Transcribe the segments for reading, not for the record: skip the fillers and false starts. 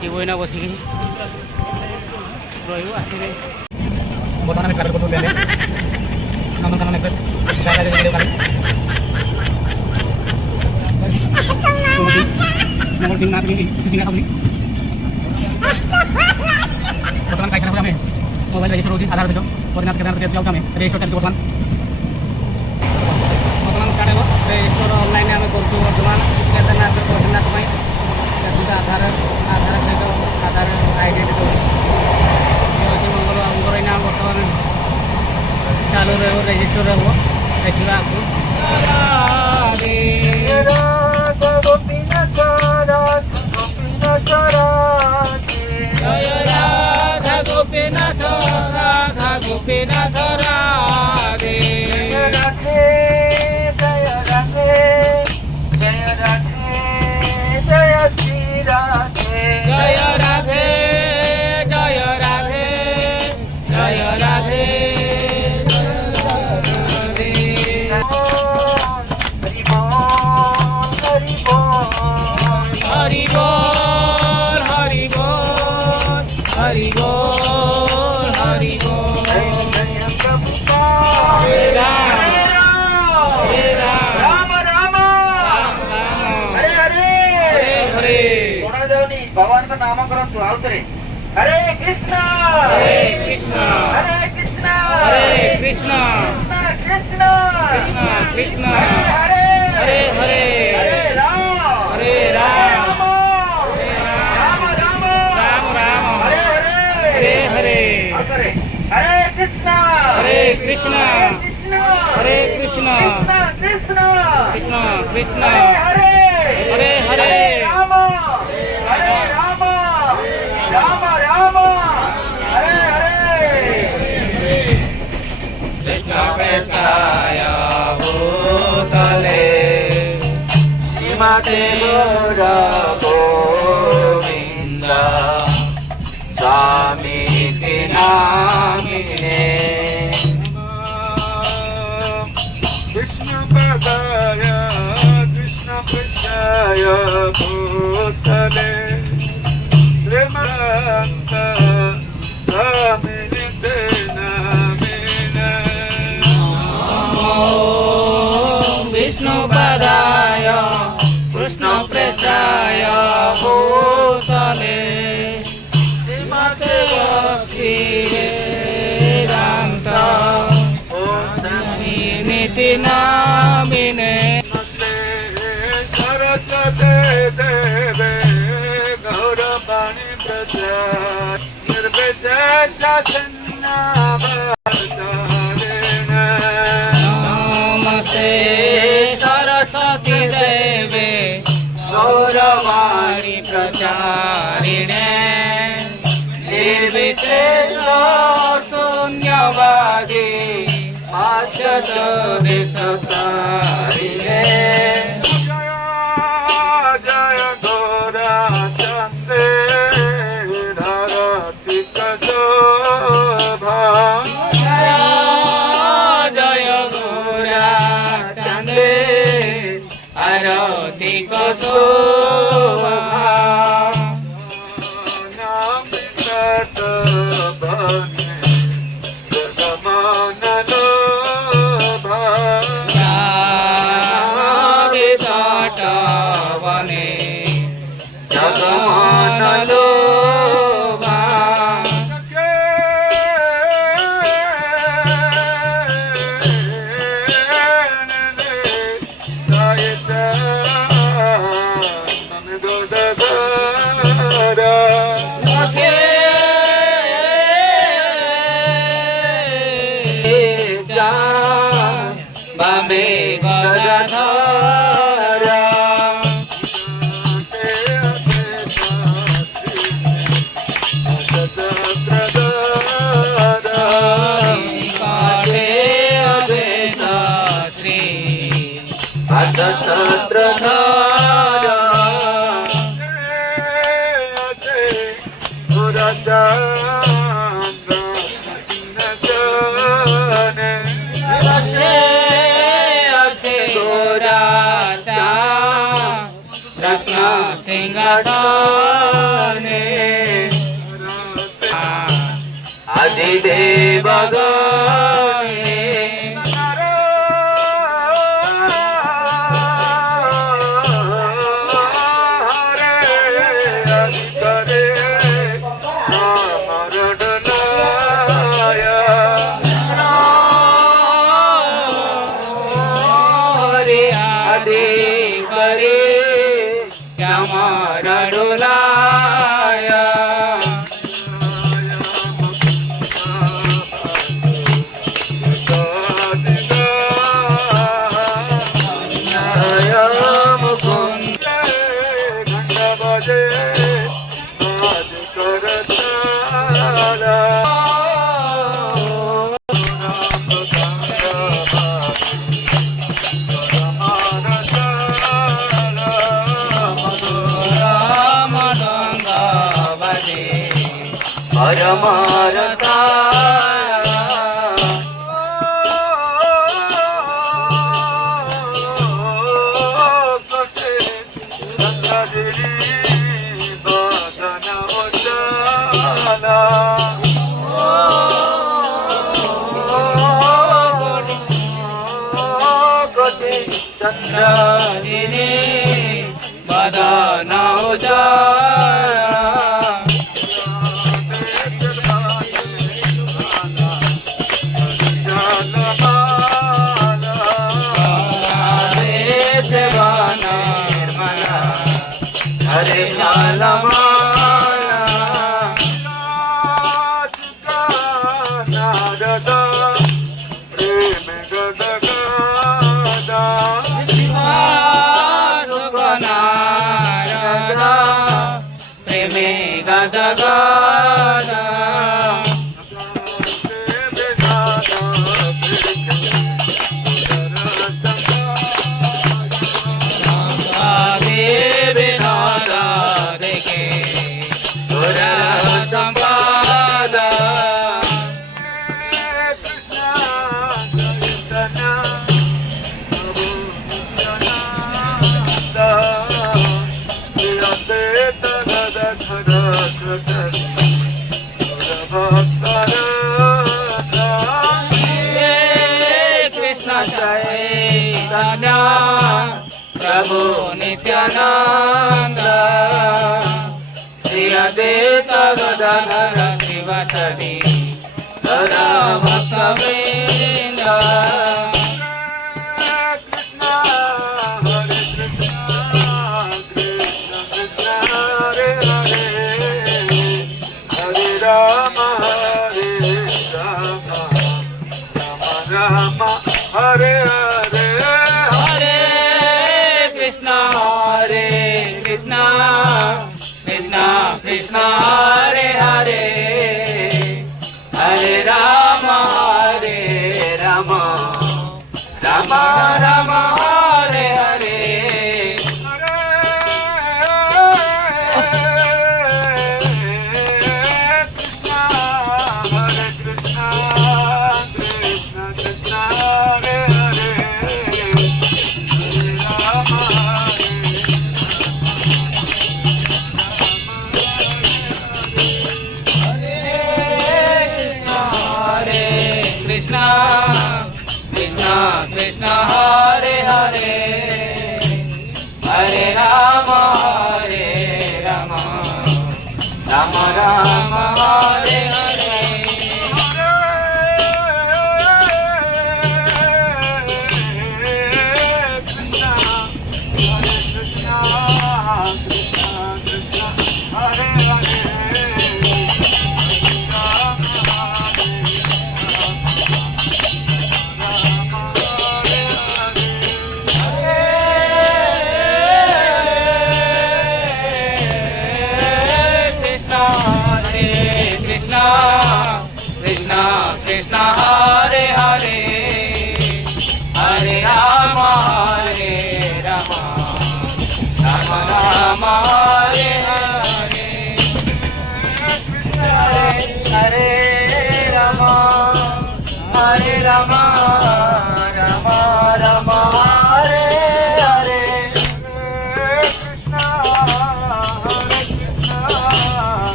ଯିବୁ ଏଇନା ବସିକି ରହିବୁ ଆସିବେ ବର୍ତ୍ତମାନ ଆମେ ଟ୍ରାଭେଲ୍ କରୁଛୁ ଟ୍ରେନ୍ରେ ନନ୍ଦନକାନନ ଏକ୍ସପ୍ରେସ୍ ବର୍ତ୍ତମାନ ଖାଇସାରିଲା ପରେ ଆମେ ମୋବାଇଲ ରେଜିଷ୍ଟର ହେଉଛି ଆଧାର ସହିତ ବଦ୍ରୀନାଥ କେଦାରନାଥ ଯାଉଛୁ ଆମେ ରେଜିଷ୍ଟର ଚାଲିଛୁ ବର୍ତ୍ତମାନ ଷ୍ଟାର୍ଟ ହେବ ରେଜିଷ୍ଟର ଅନଲାଇନ୍ ଆମେ କରୁଛୁ ବର୍ତ୍ତମାନ କେଦାରନାଥ ବଦ୍ରୀନାଥ ପାଇଁ ଆଧାର ସହିତ ଆଧାର ଆଇଡେଣ୍ଟି ହେଉଛି ମଙ୍ଗଳ ଆମଙ୍କର ଏଇନା ବର୍ତ୍ତମାନ ଚାଲୁ ରହିବ ରେଜିଷ୍ଟର ରହିବ ଦେଖିବା ଆଗକୁ गोपीनाथ राधे जय राधे जय राधे जय राधे जय श्री राधे जय राधे जय राधे जय राधे हरि बोल हरि बोल हरि बोल हरि बोल भगवान का नामकरण सुनाओ हरे कृष्णा हरे कृष्णा हरे कृष्णा हरे कृष्णा कृष्णा कृष्णा कृष्णा हरे हरे हरे हरे राम राम राम राम हरे हरे हरे हरे हरे कृष्णा हरे कृष्णा हरे कृष्णा कृष्णा कृष्णा कृष्णा हरे हरे हरे राम हरे राम राम राम हरे हरे कृष्ण कृष्णाय भूतले श्रीमते गौर गोविंद स्वामी नामिने कृष्ण पदाय कृष्ण कृष्णाय भूतले श्रीमन्त स्वामिने नामिने विष्णु पदाय कृष्ण प्रेषाय भूतले श्रीमते भक्ति वेदांत नीति नामिने सरस्वती देवे गौरवाणी प्रचार निर्विशेष नमस्ते सरस्वती देवे गौरवाणी प्रचारिणे निर्विशेष शून्यवादी आश्रत देशकारिणे जय गौरा चंदे धरती शोभा जय गौरा चंदे आरती शोभा रत्न सिंहासने देव ग परमारता चंद्रदिनी बदन हरे प्रेमे गदगा प्रभु नित्यानंद श्री अद्वैत गदाधर शिवतरी हर भक्तवृंद कृष्ण हरे कृष्ण हरे हरे हरे राम राम राम हरे हरे कृष्णा कृष्णा हरे हरे हरे राम राम राम हरे हरे कृष्णा हरे Krishna Krishna Krishna Hare Hare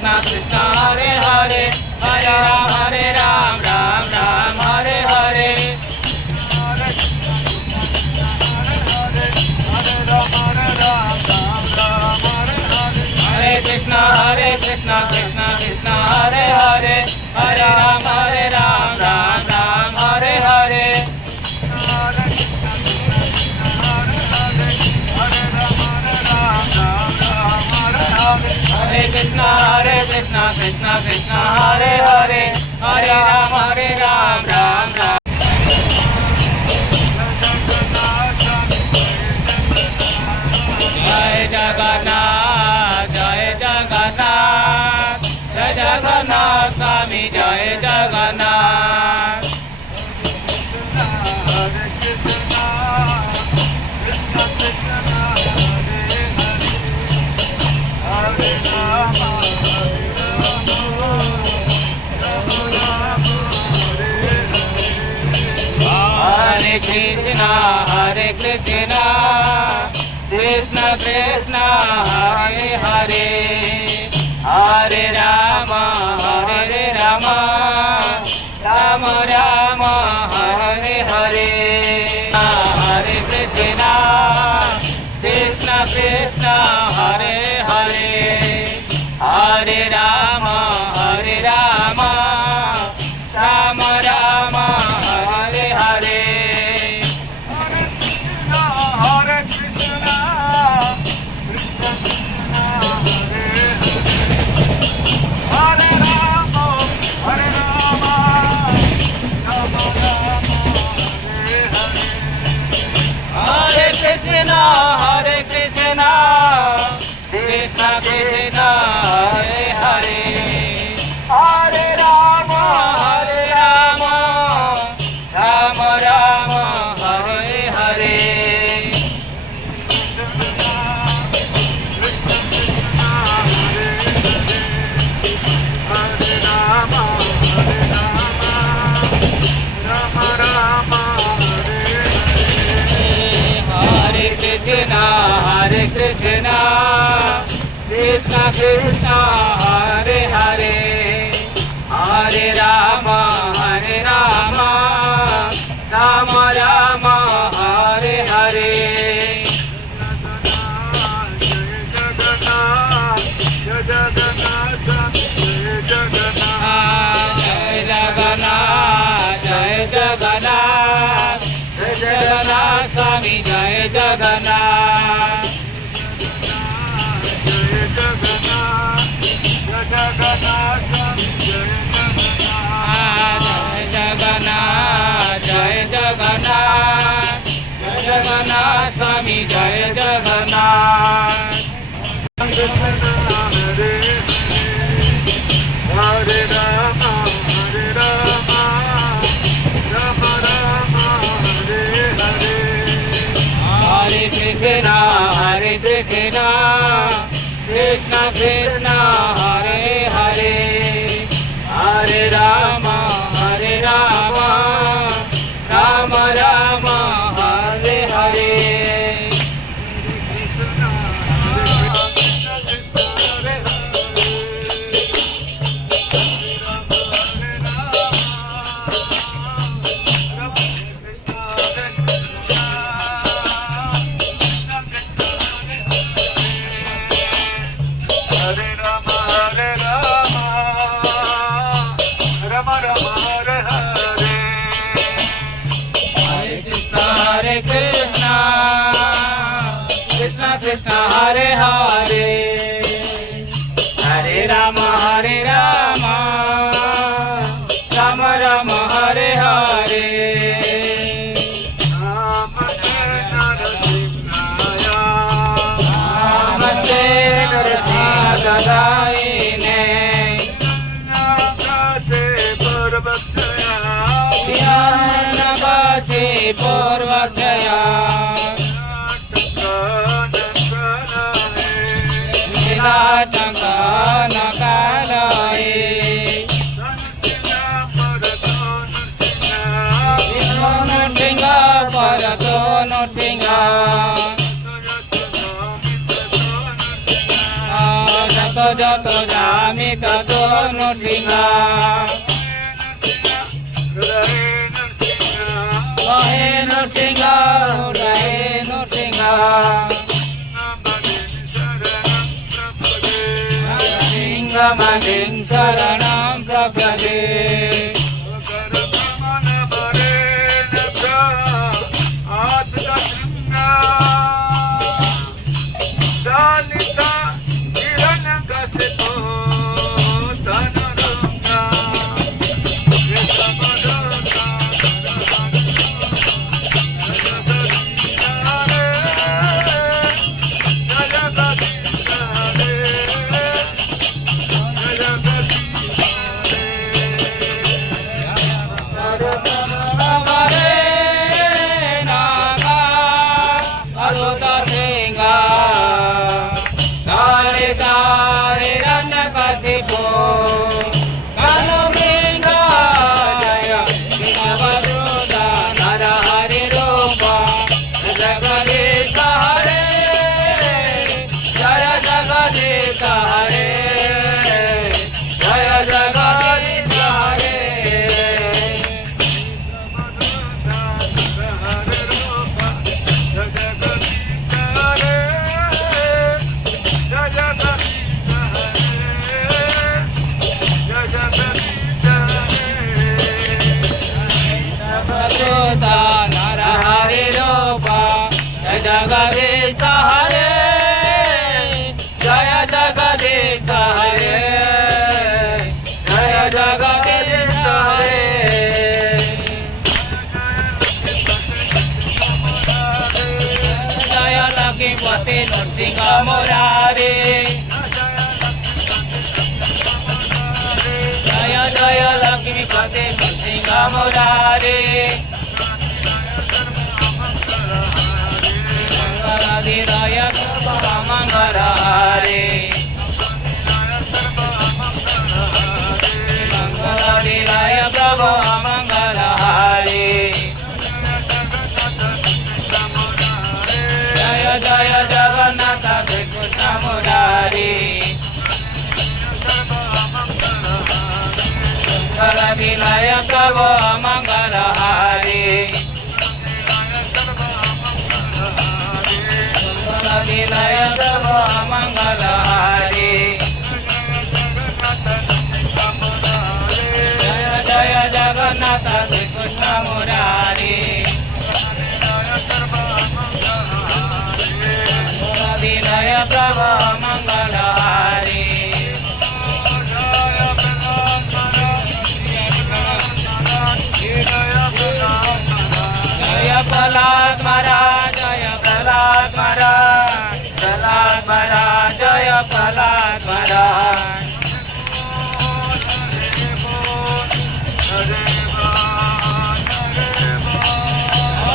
Krishna Krishna Hare Hare Hare Ram Ram Ram Hare Hare Hare Krishna Krishna Krishna Hare Hare Hare Ram Ram Ram Hare Hare Hare Krishna Krishna Krishna Hare Hare Hare Ram Ram Ram Jai Jagannath Jai Jagannath Jai Jagannath Swami Jai Jagannath Hare Krishna Krishna Krishna Hare Hare Hare Rama Rama Rama Hare Hare Hare Krishna Krishna Hare Hare Hare Rama Rama Rama Hare Hare Hare Krishna Krishna Krishna Hare Hare Hare Rama Rama Rama Hare Hare Hare Krishna Krishna Krishna Hare Hare Hare Rama Rama Rama Hare Hare Jai Jagannath Jai Jagannath Jai Jagannath Swami Jai Jagannath Jai Jagannath Swami Jai Jagannath Hare Rama Rama Rama Hare Hare Hare Krishna Krishna Krishna Hare Hare Hare Rama Rama Rama Hare Hare Hare Krishna Krishna Hare Hare Hare Rama Rama Rama Hare Hare Namaste Narsimhadaine Namaste Purvakshaya যত যামি मुरारे जय जय लक्ष्मीपते नृसिंह मुरारे मंगलाधिराय मंगलहारे मंगलाधिराय प्रभो मंगलहारे जय जय जगन्नाथ श्री कृष्ण मुरारी मंगलाधिराय प्रभो मंगलहारे मंगलाधिराय प्रभो मंगलहारे जय जय जगन्नाथ श्री कृष्ण मुरारी मंगलाधिराय प्रभो मंगलहारे जय प्रहलाद महाराज जय प्रहलाद महाराज प्रहलाद महाराज जय प्रहलाद महाराज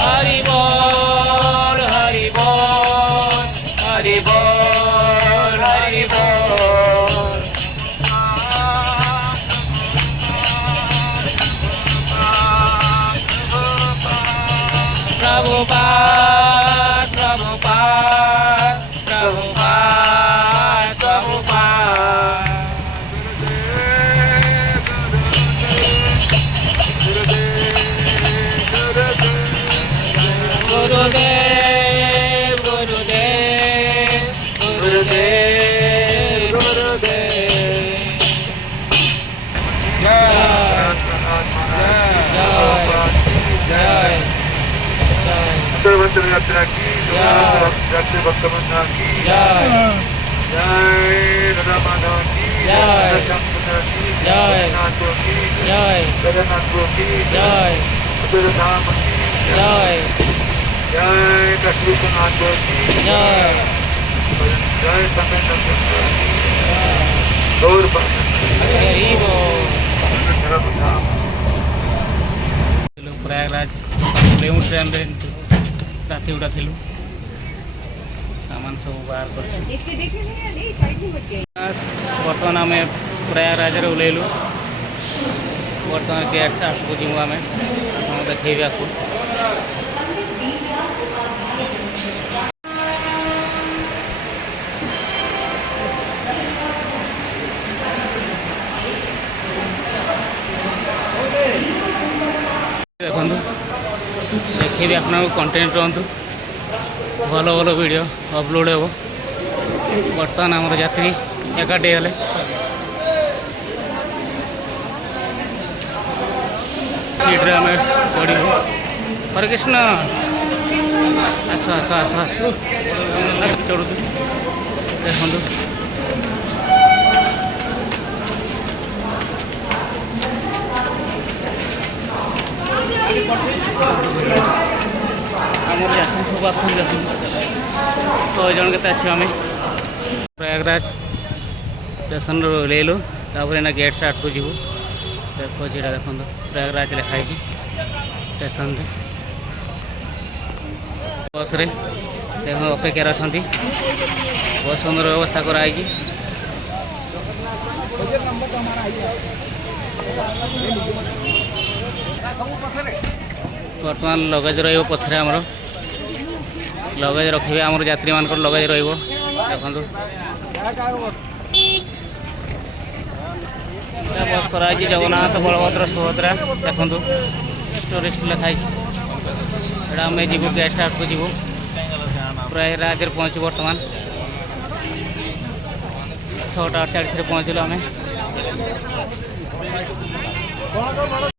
हरि बोल हरि बोल हरि बोल हरि बोल प्रभुपाद प्रभुपाद प्रभुपाद प्रभुपाद गुरुदेव गुरुदेव गुरुदेव गुरुदेव जय सर्वत्र यात्रा की जाते भक्तवंदना की जय जय राधा माधव की जय श्यामसुंदर की जय नाथ की जय जगन्नाथ की जय मधुर धाम की जय जय कश्मीरनाथ की जय जय तमिलनाथ की गौर हरि बोल धाम प्रयागराज लेउ ट्रेन रे राति उड़ा थिलु सामान सब बाहर कर बर्तमान आम प्रयागराज रे ओह्लैलु बर्तमान गेट आसको जीवु आम देखा को देखो देखिए अपना कंटेंट रहतु भल भल वीडियो अपलोड हो बर्तमान आम यात्री एकाठी गले सीट्रे आम पड़ू हरे कृष्ण आस आस आस आस चढ़ू देखु आमर यात्री सब आसुन देखुन 100 जन के आम प्रयागराज स्टेशन ओह्लैलु तापर गेट स्टार्ट को जीवु देखो सीटा देखो प्रयागराज लिखाई स्टेशन रे बस रे देखो अपेक्षा अच्छा बहुत सुंदर व्यवस्था कराई बर्तमान लगेज रछे आमर लगेज रखे आमर यात्री मान लगेज देखु बस कर जगन्नाथ बलभद्र सुभद्रा देखु टूरिस्ट लिखाई आम जीवु गेट स्टार्ट को जीवु प्रयागराज पहुँचू बर्तमान 6टा 48 पहुँचलु आम